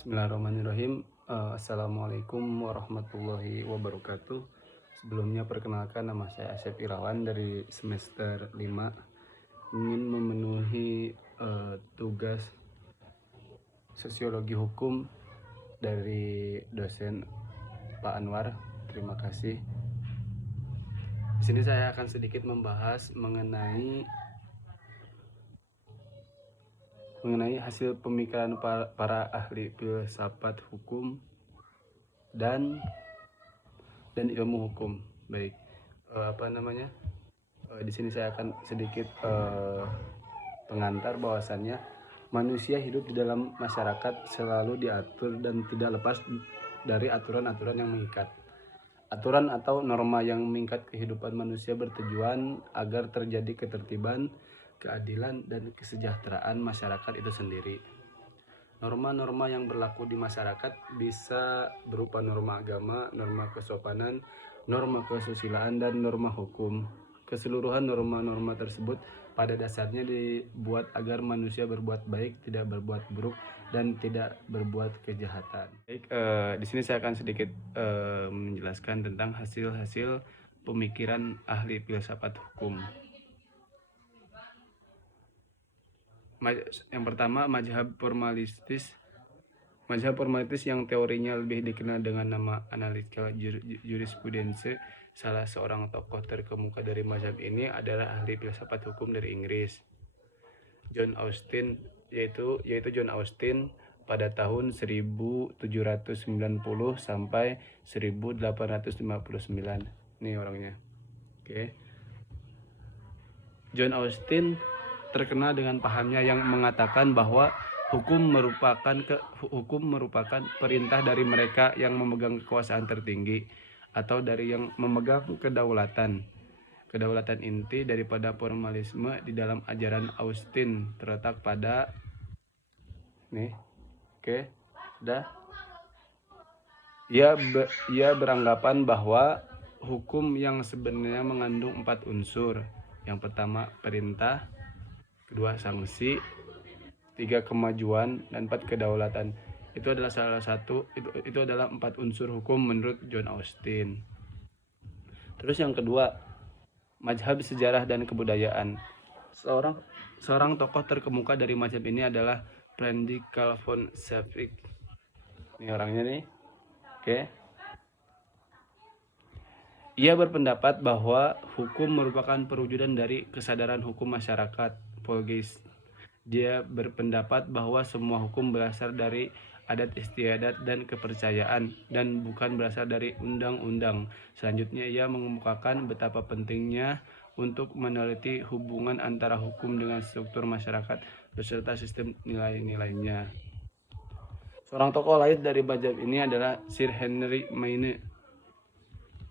Bismillahirrahmanirrahim. Assalamualaikum warahmatullahi wabarakatuh. Sebelumnya perkenalkan, nama saya Asep Irawan dari semester 5. Ingin memenuhi tugas sosiologi hukum dari dosen Pak Anwar. Terima kasih. Di sini saya akan sedikit membahas mengenai hasil pemikiran para ahli filsafat hukum dan ilmu hukum. Baik, di sini saya akan sedikit pengantar bahwasannya manusia hidup di dalam masyarakat selalu diatur dan tidak lepas dari aturan-aturan yang mengikat. Aturan atau norma yang mengikat kehidupan manusia bertujuan agar terjadi ketertiban, keadilan, dan kesejahteraan masyarakat itu sendiri. Norma-norma yang berlaku di masyarakat bisa berupa norma agama, norma kesopanan, norma kesusilaan, dan norma hukum. Keseluruhan norma-norma tersebut pada dasarnya dibuat agar manusia berbuat baik, tidak berbuat buruk, dan tidak berbuat kejahatan. Baik, di sini saya akan sedikit menjelaskan tentang hasil-hasil pemikiran ahli filsafat hukum. Yang pertama, mazhab formalistis. Mazhab formalistis yang teorinya lebih dikenal dengan nama analytical jurisprudence. Salah seorang tokoh terkemuka dari mazhab ini adalah ahli filsafat hukum dari Inggris, John Austin, yaitu John Austin pada tahun 1790 sampai 1859. Ini orangnya. Oke. John Austin terkenal dengan pahamnya yang mengatakan bahwa hukum merupakan perintah dari mereka yang memegang kekuasaan tertinggi atau dari yang memegang kedaulatan inti daripada formalisme di dalam ajaran Austin terletak pada ia beranggapan bahwa hukum yang sebenarnya mengandung 4 unsur. Yang pertama perintah, kedua sanksi, 3 kemajuan, dan 4 kedaulatan. Itu adalah itu adalah 4 unsur hukum menurut John Austin. Terus yang kedua, mazhab sejarah dan kebudayaan. Seorang tokoh terkemuka dari mazhab ini adalah Friedrich Karl von Schlick. Ini orangnya nih. Oke. Ia berpendapat bahwa hukum merupakan perwujudan dari kesadaran hukum masyarakat Polgeist. Dia berpendapat bahwa semua hukum berasal dari adat istiadat dan kepercayaan dan bukan berasal dari undang-undang. Selanjutnya ia mengemukakan betapa pentingnya untuk meneliti hubungan antara hukum dengan struktur masyarakat beserta sistem nilai-nilainya. Seorang tokoh lain dari mazhab ini adalah Sir Henry Maine.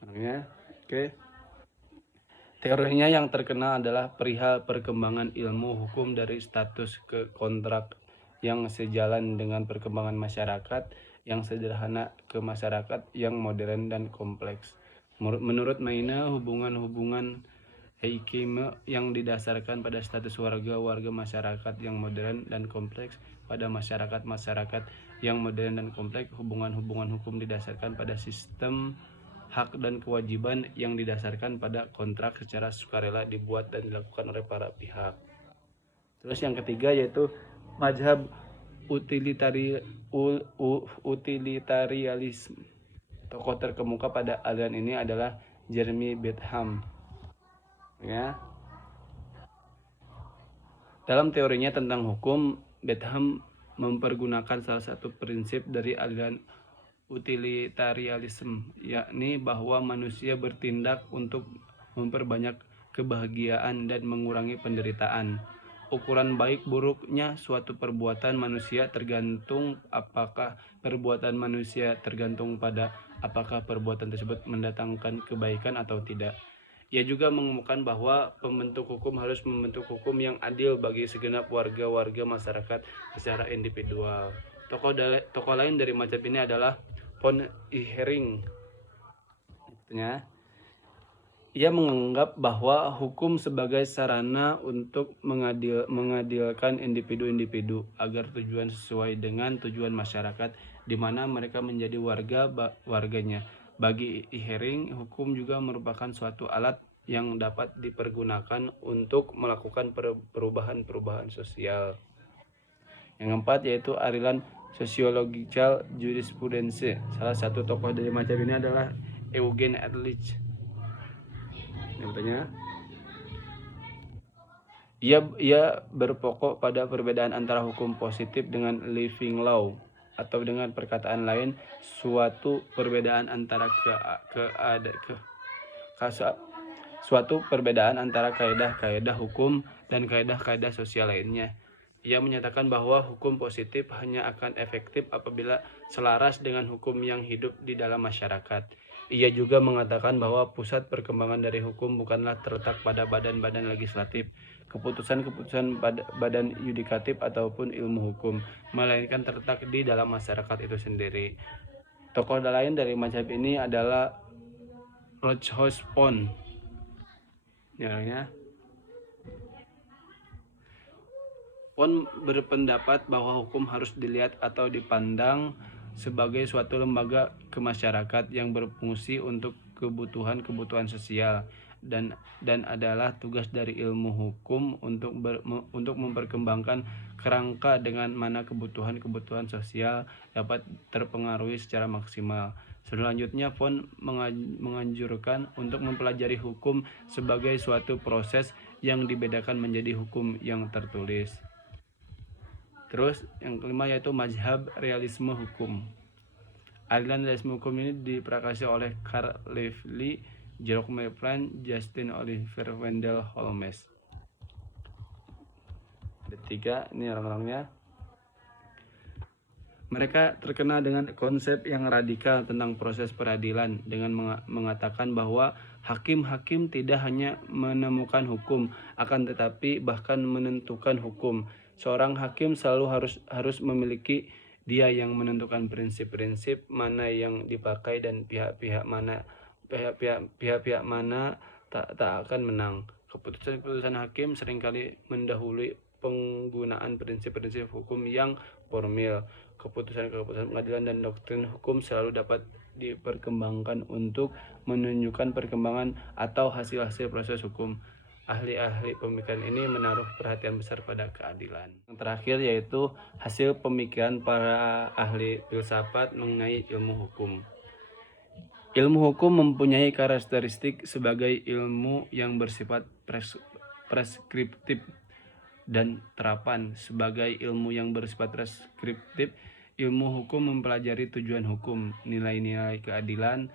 Oke. Teorinya yang terkenal adalah perihal perkembangan ilmu hukum dari status ke kontrak yang sejalan dengan perkembangan masyarakat yang sederhana ke masyarakat yang modern dan kompleks. Menurut Maine, hubungan-hubungan Heikime yang didasarkan pada status warga masyarakat yang modern dan kompleks pada masyarakat yang modern dan kompleks. Hubungan-hubungan hukum didasarkan pada sistem hak dan kewajiban yang didasarkan pada kontrak secara sukarela dibuat dan dilakukan oleh para pihak. Terus yang ketiga yaitu mazhab utilitarianisme. Tokoh terkemuka pada aliran ini adalah Jeremy Bentham. Ya. Dalam teorinya tentang hukum, Bentham mempergunakan salah satu prinsip dari aliran utilitarianisme, yakni bahwa manusia bertindak untuk memperbanyak kebahagiaan dan mengurangi penderitaan. Ukuran baik buruknya suatu perbuatan manusia tergantung pada apakah perbuatan tersebut mendatangkan kebaikan atau tidak. Ia juga mengemukakan bahwa pembentuk hukum harus membentuk hukum yang adil bagi segenap warga masyarakat secara individual. Tokoh lain dari mazhab ini adalah von Ihering. Ia menganggap bahwa hukum sebagai sarana untuk mengadilkan individu-individu agar tujuan sesuai dengan tujuan masyarakat di mana mereka menjadi warganya. Bagi Ihering, hukum juga merupakan suatu alat yang dapat dipergunakan untuk melakukan perubahan-perubahan sosial. Yang keempat yaitu aliran Sociological Jurisprudence. Salah satu tokoh dari macam ini adalah Eugen Ehrlich. Contohnya, ia berpokok pada perbedaan antara hukum positif dengan living law, atau dengan perkataan lain, suatu perbedaan antara suatu perbedaan antara kaedah-kaedah hukum dan kaedah-kaedah sosial lainnya. Ia menyatakan bahwa hukum positif hanya akan efektif apabila selaras dengan hukum yang hidup di dalam masyarakat. Ia juga mengatakan bahwa pusat perkembangan dari hukum bukanlah terletak pada badan-badan legislatif, keputusan-keputusan badan yudikatif ataupun ilmu hukum, melainkan terletak di dalam masyarakat itu sendiri. Tokoh lain dari mazhab ini adalah Rochus Pon. Pon berpendapat bahwa hukum harus dilihat atau dipandang sebagai suatu lembaga kemasyarakatan yang berfungsi untuk kebutuhan-kebutuhan sosial dan adalah tugas dari ilmu hukum untuk memperkembangkan kerangka dengan mana kebutuhan-kebutuhan sosial dapat terpengaruhi secara maksimal. Selanjutnya, Pon menganjurkan untuk mempelajari hukum sebagai suatu proses yang dibedakan menjadi hukum yang tertulis. Terus yang kelima yaitu mazhab realisme hukum. Aliran realisme hukum ini diprakarya oleh Carl Lively, George Meplan, Justin Oliver Wendell Holmes. Ada 3 ini orang-orangnya. Mereka terkenal dengan konsep yang radikal tentang proses peradilan dengan mengatakan bahwa hakim-hakim tidak hanya menemukan hukum, akan tetapi bahkan menentukan hukum. Seorang hakim selalu harus memiliki dia yang menentukan prinsip-prinsip mana yang dipakai dan pihak-pihak mana tak akan menang. Keputusan-keputusan hakim seringkali mendahului penggunaan prinsip-prinsip hukum yang formil. Keputusan-keputusan pengadilan dan doktrin hukum selalu dapat diperkembangkan untuk menunjukkan perkembangan atau hasil-hasil proses hukum. Ahli-ahli pemikiran ini menaruh perhatian besar pada keadilan. Yang terakhir yaitu hasil pemikiran para ahli filsafat mengenai ilmu hukum. Ilmu hukum mempunyai karakteristik sebagai ilmu yang bersifat preskriptif dan terapan. Sebagai ilmu yang bersifat preskriptif, ilmu hukum mempelajari tujuan hukum, nilai-nilai keadilan,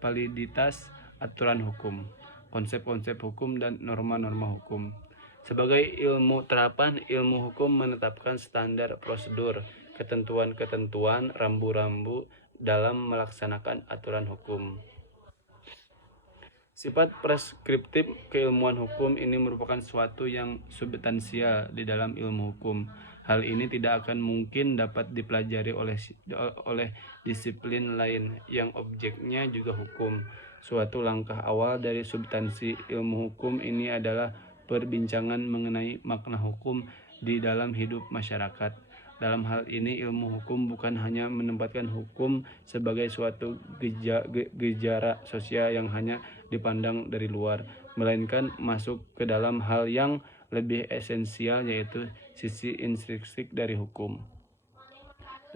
validitas aturan hukum, konsep-konsep hukum, dan norma-norma hukum. Sebagai ilmu terapan, ilmu hukum menetapkan standar prosedur, ketentuan-ketentuan, rambu-rambu dalam melaksanakan aturan hukum. Sifat preskriptif keilmuan hukum ini merupakan suatu yang substansial di dalam ilmu hukum. Hal ini tidak akan mungkin dapat dipelajari oleh disiplin lain yang objeknya juga hukum. Suatu langkah awal dari substansi ilmu hukum ini adalah perbincangan mengenai makna hukum di dalam hidup masyarakat. Dalam hal ini, ilmu hukum bukan hanya menempatkan hukum sebagai suatu gejala sosial yang hanya dipandang dari luar, melainkan masuk ke dalam hal yang lebih esensial, yaitu sisi intrinsik dari hukum.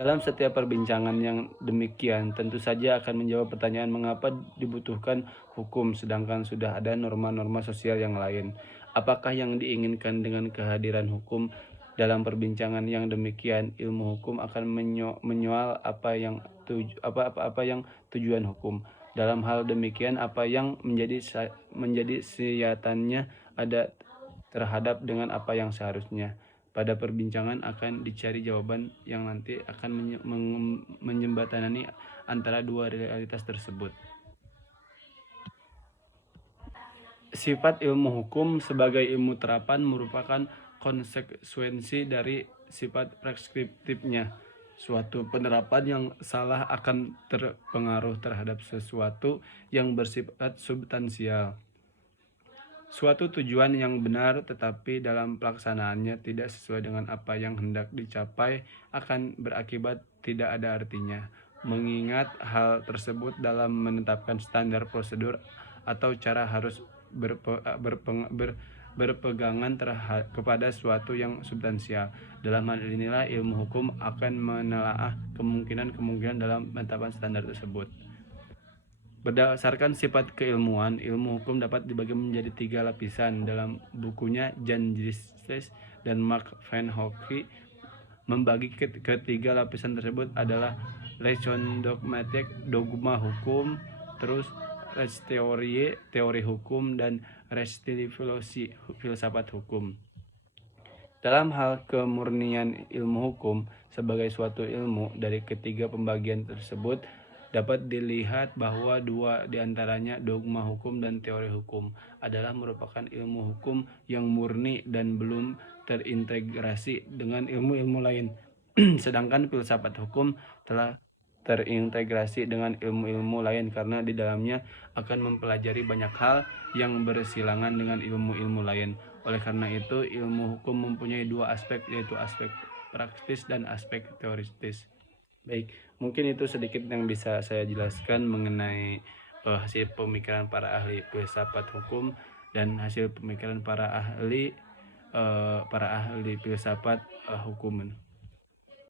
Dalam setiap perbincangan yang demikian, tentu saja akan menjawab pertanyaan mengapa dibutuhkan hukum sedangkan sudah ada norma-norma sosial yang lain. Apakah yang diinginkan dengan kehadiran hukum? Dalam perbincangan yang demikian, ilmu hukum akan menyoal apa yang tujuan hukum. Dalam hal demikian, apa yang menjadi siyatannya ada terhadap dengan apa yang seharusnya. Pada perbincangan akan dicari jawaban yang nanti akan menjembatani antara dua realitas tersebut. Sifat ilmu hukum sebagai ilmu terapan merupakan konsekuensi dari sifat preskriptifnya. Suatu penerapan yang salah akan terpengaruh terhadap sesuatu yang bersifat substansial. Suatu tujuan yang benar tetapi dalam pelaksanaannya tidak sesuai dengan apa yang hendak dicapai akan berakibat tidak ada artinya. Mengingat hal tersebut dalam menetapkan standar prosedur atau cara harus berpegangan kepada suatu yang substansial. Dalam hal inilah ilmu hukum akan menelaah kemungkinan-kemungkinan dalam penetapan standar tersebut. Berdasarkan sifat keilmuan, ilmu hukum dapat dibagi menjadi 3 lapisan. Dalam bukunya Jan Justice dan Mark Van Hokke membagi ketiga lapisan tersebut adalah Raison dogmatique, dogma hukum, terus res theorie, teori hukum, dan res teleology, filsafat hukum. Dalam hal kemurnian ilmu hukum sebagai suatu ilmu, dari ketiga pembagian tersebut dapat dilihat bahwa dua diantaranya, dogma hukum dan teori hukum, adalah merupakan ilmu hukum yang murni dan belum terintegrasi dengan ilmu-ilmu lain. Sedangkan filsafat hukum telah terintegrasi dengan ilmu-ilmu lain karena di dalamnya akan mempelajari banyak hal yang bersilangan dengan ilmu-ilmu lain. Oleh karena itu, ilmu hukum mempunyai dua aspek, yaitu aspek praktis dan aspek teoritis. Baik, mungkin itu sedikit yang bisa saya jelaskan mengenai hasil pemikiran para ahli filsafat hukum dan hasil pemikiran para ahli filsafat hukum.